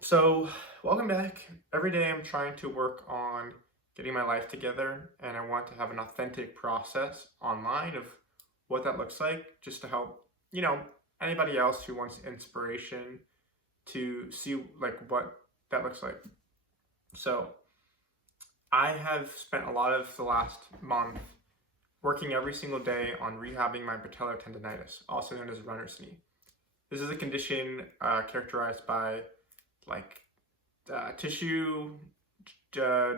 So, welcome back. Every day I'm trying to work on getting my life together, and I want to have an authentic process online of what that looks like, just to help, you know, anybody else who wants inspiration to see like what that looks like. So, I have spent a lot of the last month working every single day on rehabbing my patellar tendonitis, also known as runner's knee. This is a condition characterized by like tissue uh,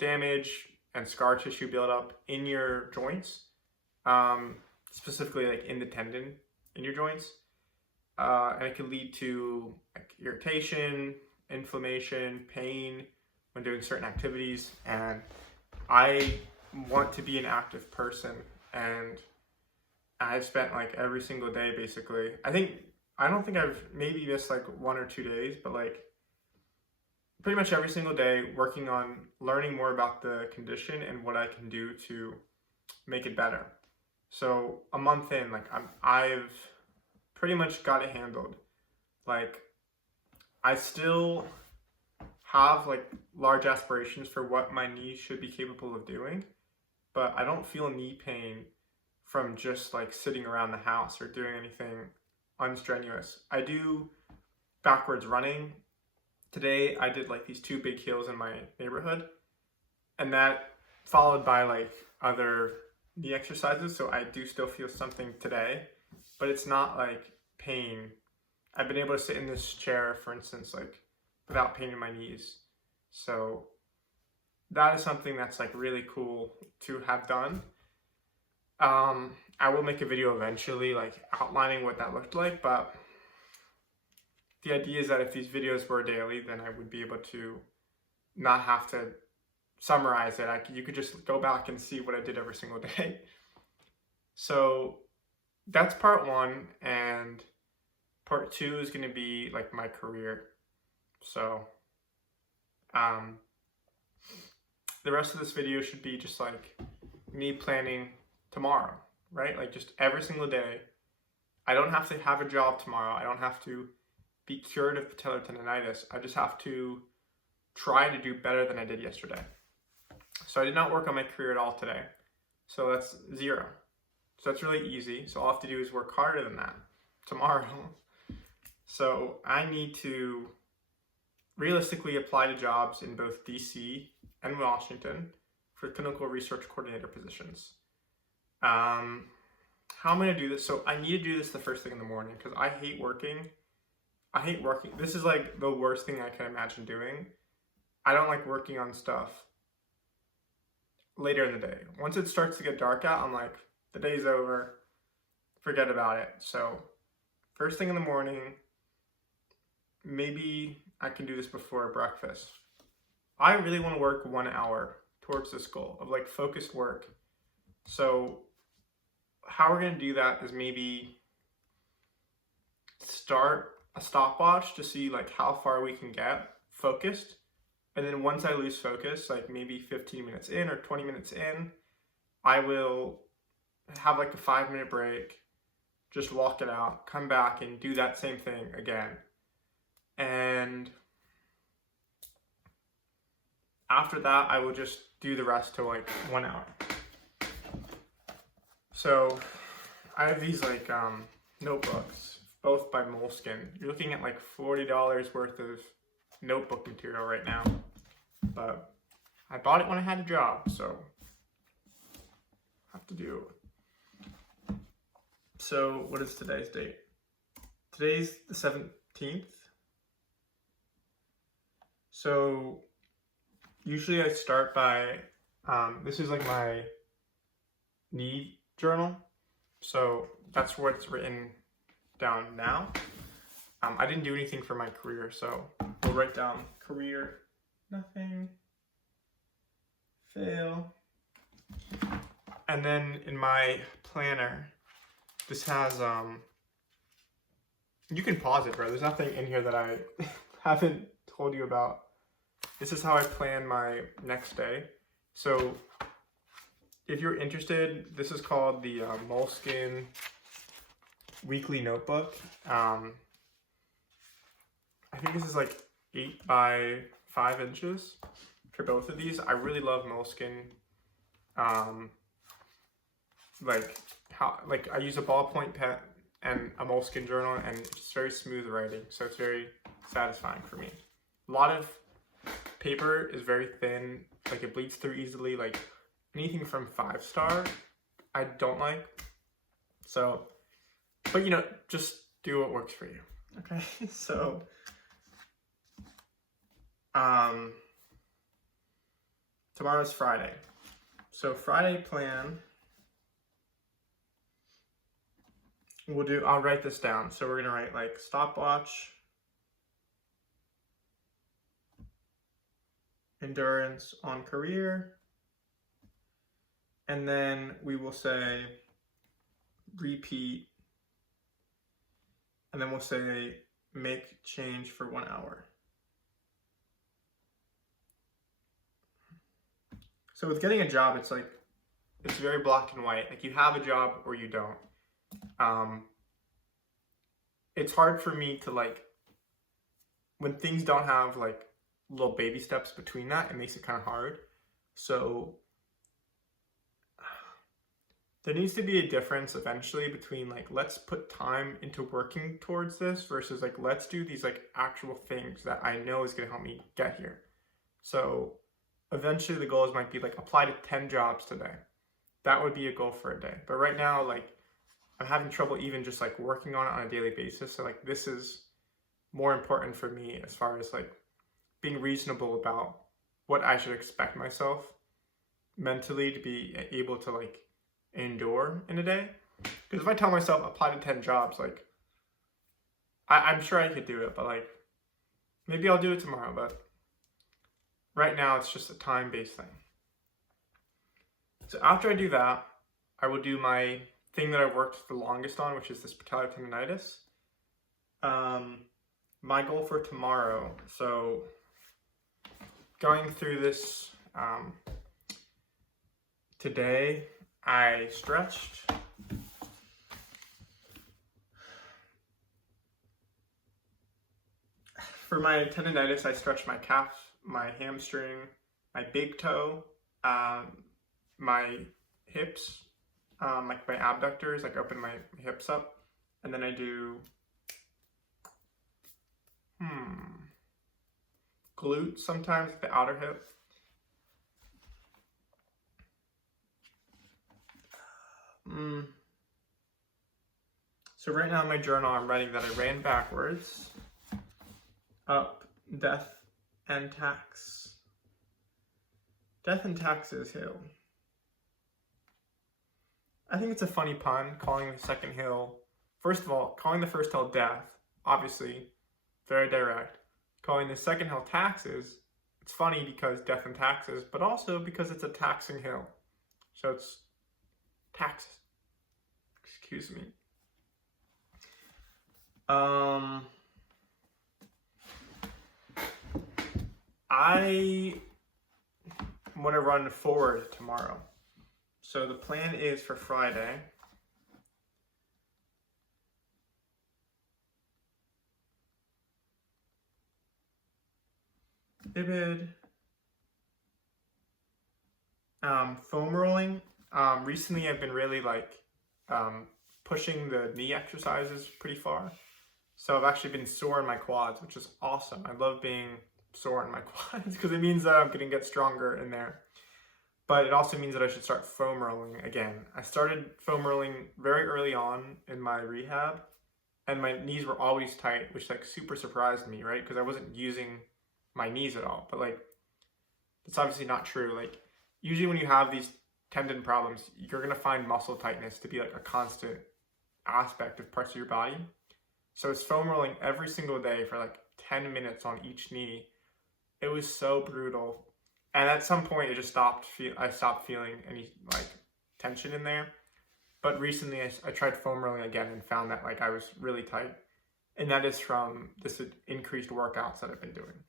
damage and scar tissue buildup in your joints, specifically like in the tendon in your joints, and it can lead to like irritation, inflammation, pain when doing certain activities. And I want to be an active person, and I've spent like every single day basically. I don't think I've maybe missed like 1 or 2 days, but like pretty much every single day working on learning more about the condition and what I can do to make it better. So a month in, like I've pretty much got it handled. Like I still have like large aspirations for what my knee should be capable of doing, but I don't feel knee pain from just like sitting around the house or doing anything unstrenuous. I do backwards running. Today I did like these two big hills in my neighborhood, and that followed by like other knee exercises. So I do still feel something today, but it's not like pain. I've been able to sit in this chair, for instance, like without pain in my knees. So that is something that's like really cool to have done. I will make a video eventually like outlining what that looked like, but the idea is that if these videos were daily, then I would be able to not have to summarize it. You could just go back and see what I did every single day. So that's part one, and part two is going to be like my career. So the rest of this video should be just like me planning tomorrow, right? Like just every single day. I don't have to have a job tomorrow. I don't have to be cured of patellar tendonitis. I just have to try to do better than I did yesterday. So I did not work on my career at all today. So that's 0. So that's really easy. So all I have to do is work harder than that tomorrow. So I need to realistically apply to jobs in both DC and Washington for clinical research coordinator positions. How I'm going to do this, so I need to do this the first thing in the morning because I hate working. This is like the worst thing I can imagine doing. I don't like working on stuff later in the day. Once it starts to get dark out, I'm like, the day's over, forget about it. So first thing in the morning, maybe I can do this before breakfast. I really want to work 1 hour towards this goal of like focused work. So how we're going to do that is maybe start a stopwatch to see like how far we can get focused. And then once I lose focus, like maybe 15 minutes in or 20 minutes in, I will have like a 5-minute break, just walk it out, come back and do that same thing again. And after that, I will just do the rest to like 1 hour. So I have these like notebooks, both by Moleskine. You're looking at like $40 worth of notebook material right now, but I bought it when I had a job, so I have to do it. So what is today's date? Today's the 17th. So usually I start by, this is like my knee journal. So that's what's written down now. I didn't do anything for my career, so we'll write down career, nothing, fail. And then in my planner, this has, you can pause it, bro. There's nothing in here that I haven't told you about. This is how I plan my next day. So if you're interested, this is called the Moleskine Weekly Notebook. I think this is like 8 by 5 inches for both of these. I really love moleskin. Like I use a ballpoint pen and a moleskin journal, and it's very smooth writing, so it's very satisfying for me. A lot of paper is very thin, like it bleeds through easily. Like anything from 5-star I don't like. So, but you know, just do what works for you. Okay. So tomorrow's Friday. So Friday plan, I'll write this down. So we're gonna write like stopwatch, endurance on career, and then we will say repeat, and then we'll say make change for 1 hour. So with getting a job, it's like, it's very black and white. Like you have a job or you don't. It's hard for me to like, when things don't have like little baby steps between that, it makes it kind of hard. So there needs to be a difference eventually between like, let's put time into working towards this versus like, let's do these like actual things that I know is going to help me get here. So eventually the goals might be like apply to 10 jobs today. That would be a goal for a day. But right now, like I'm having trouble even just like working on it on a daily basis. So like this is more important for me as far as like being reasonable about what I should expect myself mentally to be able to like endure in a day. Because if I tell myself apply to 10 jobs, like I'm sure I could do it, but like maybe I'll do it tomorrow. But right now it's just a time-based thing. So after I do that, I will do my thing that I've worked the longest on, which is this patellar tendonitis. My goal for tomorrow, so going through this today, I stretched. For my tendonitis, I stretched my calf, my hamstring, my big toe, my hips, like my abductors, like open my hips up, and then I do glutes sometimes, the outer hip. So right now in my journal, I'm writing that I ran backwards, up, death and tax. Death and taxes hill. I think it's a funny pun, calling the second hill, first of all, calling the first hill death, obviously, very direct. Calling the second hill taxes, it's funny because death and taxes, but also because it's a taxing hill. So it's taxes. Excuse me. I want to run forward tomorrow. So the plan is for Friday. Ibid. Foam rolling. Recently I've been really like pushing the knee exercises pretty far. So I've actually been sore in my quads, which is awesome. I love being sore in my quads because it means that I'm going to get stronger in there. But it also means that I should start foam rolling again. I started foam rolling very early on in my rehab, and my knees were always tight, which like super surprised me, right? Because I wasn't using my knees at all. But like, it's obviously not true. Like, usually when you have these tendon problems, you're gonna find muscle tightness to be like a constant aspect of parts of your body. So it's foam rolling every single day for like 10 minutes on each knee. It was so brutal. And at some point, it just I stopped feeling any like tension in there. But recently, I tried foam rolling again and found that like I was really tight, and that is from this increased workouts that I've been doing.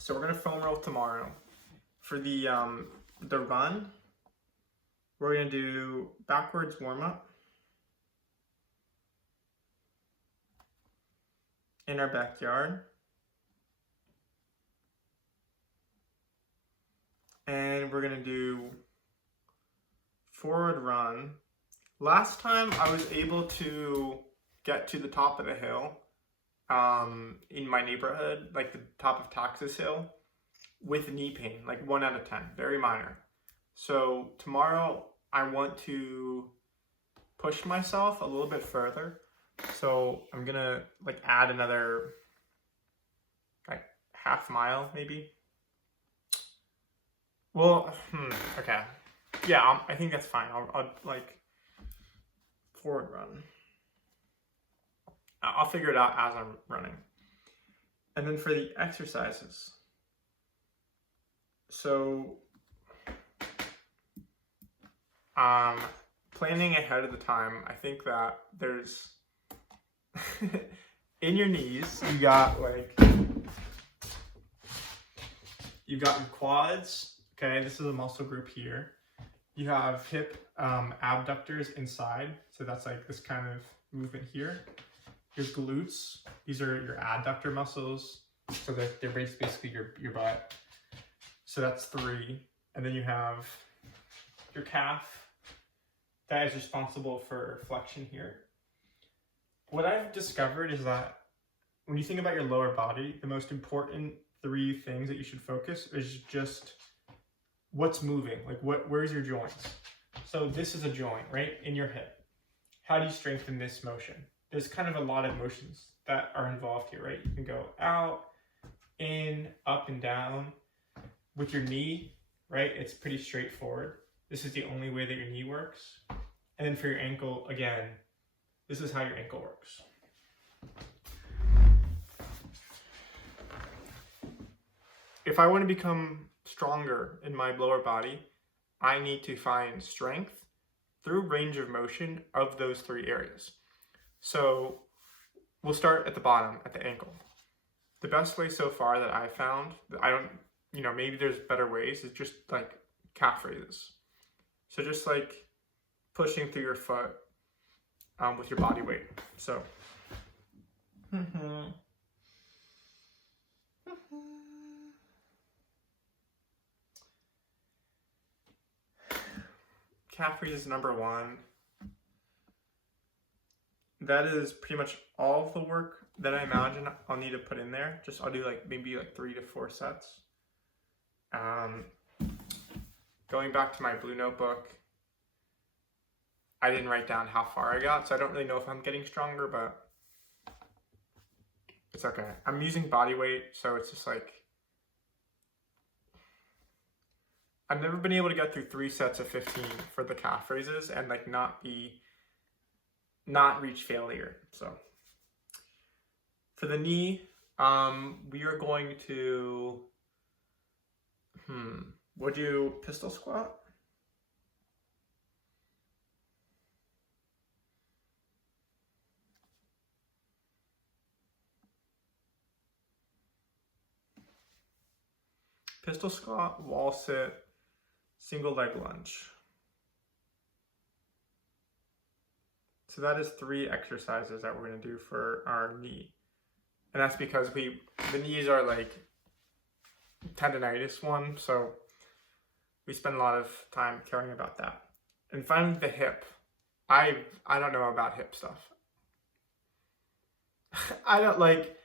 So we're gonna foam roll tomorrow. For the run, we're gonna do backwards warm up in our backyard. we're gonna do forward run. Last time I was able to get to the top of the hill in my neighborhood, like the top of Taxis Hill, with knee pain, like 1 out of 10, very minor. So tomorrow I want to push myself a little bit further. So I'm gonna like add another like half mile maybe. Well, okay. Yeah, I think that's fine. I'll like forward run. I'll figure it out as I'm running. And then for the exercises. So, planning ahead of the time, I think that there's, in your knees, you got your quads, okay, this is a muscle group here. You have hip abductors inside, so that's like this kind of movement here. Your glutes, these are your adductor muscles, so they're basically your butt. So that's 3. And then you have your calf, that is responsible for flexion here. What I've discovered is that when you think about your lower body, the most important 3 things that you should focus is just what's moving, like where's your joints? So this is a joint, right, in your hip. How do you strengthen this motion? There's kind of a lot of motions that are involved here, right? You can go out, in, up and down. With your knee, right, it's pretty straightforward. This is the only way that your knee works. And then for your ankle, again, this is how your ankle works. If I want to become stronger in my lower body, I need to find strength through range of motion of those 3 areas. So we'll start at the bottom, at the ankle. The best way so far that I found, maybe there's better ways, is just like calf raises. So just like pushing through your foot with your body weight. So. Calf raises number 1. That is pretty much all of the work that I imagine I'll need to put in there. I'll do maybe 3 to 4 sets. Going back to my blue notebook, I didn't write down how far I got, so I don't really know if I'm getting stronger, but it's okay. I'm using body weight, so it's just like, I've never been able to get through 3 sets of 15 for the calf raises and not reach failure. So for the knee, we are going to, we'll do pistol squat. Pistol squat, wall sit, single leg lunge. So that is 3 exercises that we're going to do for our knee. And that's because the knees are like tendonitis one, so we spend a lot of time caring about that. And finally, the hip. I don't know about hip stuff. I don't like...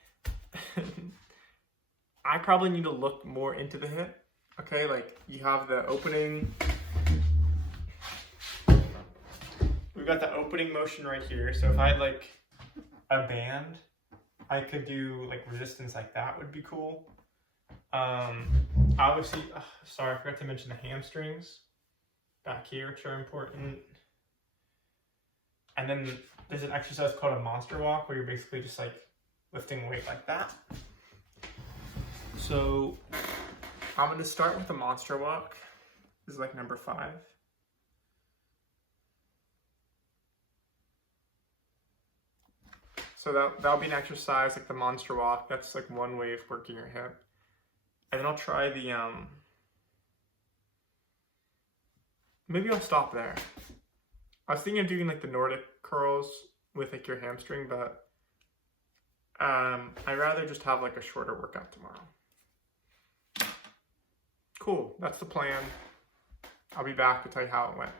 I probably need to look more into the hip. Okay, like you have the opening. We've got the opening motion right here. So if I had like a band, I could do like resistance like that would be cool. Obviously, sorry, I forgot to mention the hamstrings back here, which are important. And then there's an exercise called a monster walk where you're basically just like lifting weight like that. So I'm going to start with the monster walk. This is like number 5. So that'll be an exercise like the monster walk. That's like one way of working your hip. And then I'll try the, maybe I'll stop there. I was thinking of doing like the Nordic curls with like your hamstring, but I'd rather just have like a shorter workout tomorrow. Cool, that's the plan. I'll be back to tell you how it went.